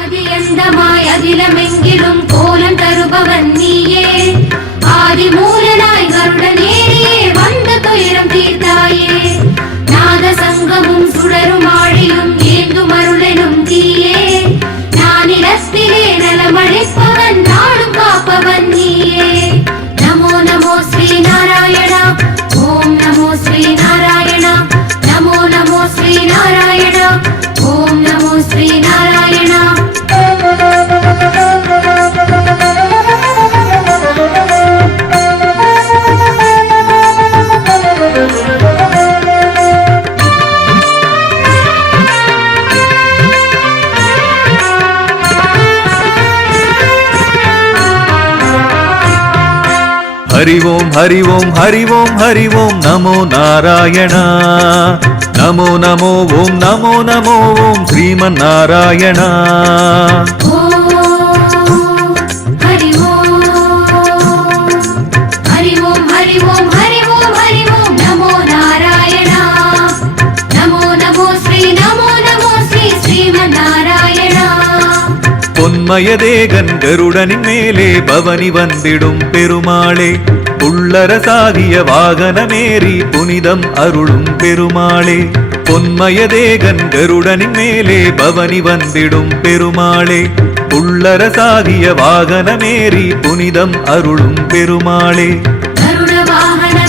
ஆதியந்தமாய் அகிலமெங்கிலும் கோலம் தருபவன் நீயே. ஹரிவோம் ஹரிவோம் ஹரிவோம் ஹரிவோம் நமோ நாராயணா. நமோ நமோ ஓம் நமோ நமோ ஓம் ஸ்ரீமன் நாராயணா. பொன்மயதேகன் கருடனின் மேலே பவனி வந்திடும் பெருமாளே. உள்ளரசாகிய வாகனமேறி புனிதம் அருளும் பெருமாளே. பொன்மயதேகன் கருடனின் மேலே பவனி வந்திடும் பெருமாளே. உள்ளரசாகிய வாகனமேறி புனிதம் அருளும் பெருமாளே. கருட வாகன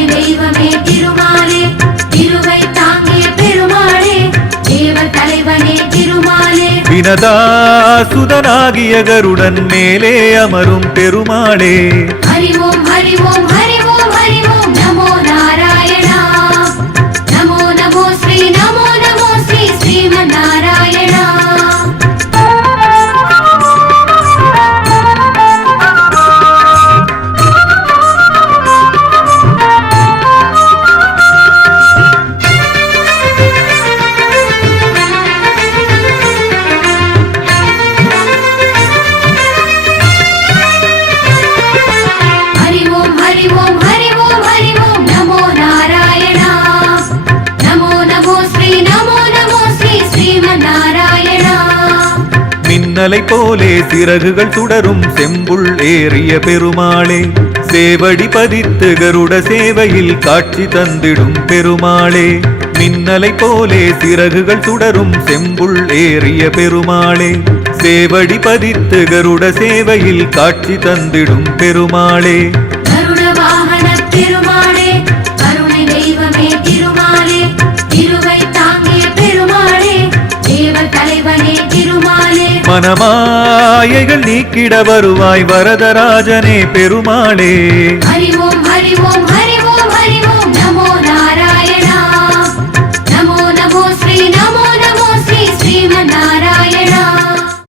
தெய்வமே திருமாலே திருவை தாங்கிய பெருமாளே தேவ தலைவனே திருமாலே. வினதாசுதனாகிய கருடன் மேலே அமரும் பெருமாளே. அறிவோம் அறிவோம் மின்னலை போலே சிறகுகள் சுடரும் செம்புள் ஏறிய பெருமாளே. சேவடி பதித்து கருட சேவையில் காட்சி தந்திடும் பெருமாளே. மின்னலை போலே சிறகுகள் சுடரும் செம்புள் ஏறிய பெருமாளே. சேவடி பதித்து கருட சேவையில் காட்சி தந்திடும் பெருமாளே. கருட வாகன மனமாயைகள் நீக்கிட வருவாய் வரதராஜனே பெருமாளே. ஹரி ஓம்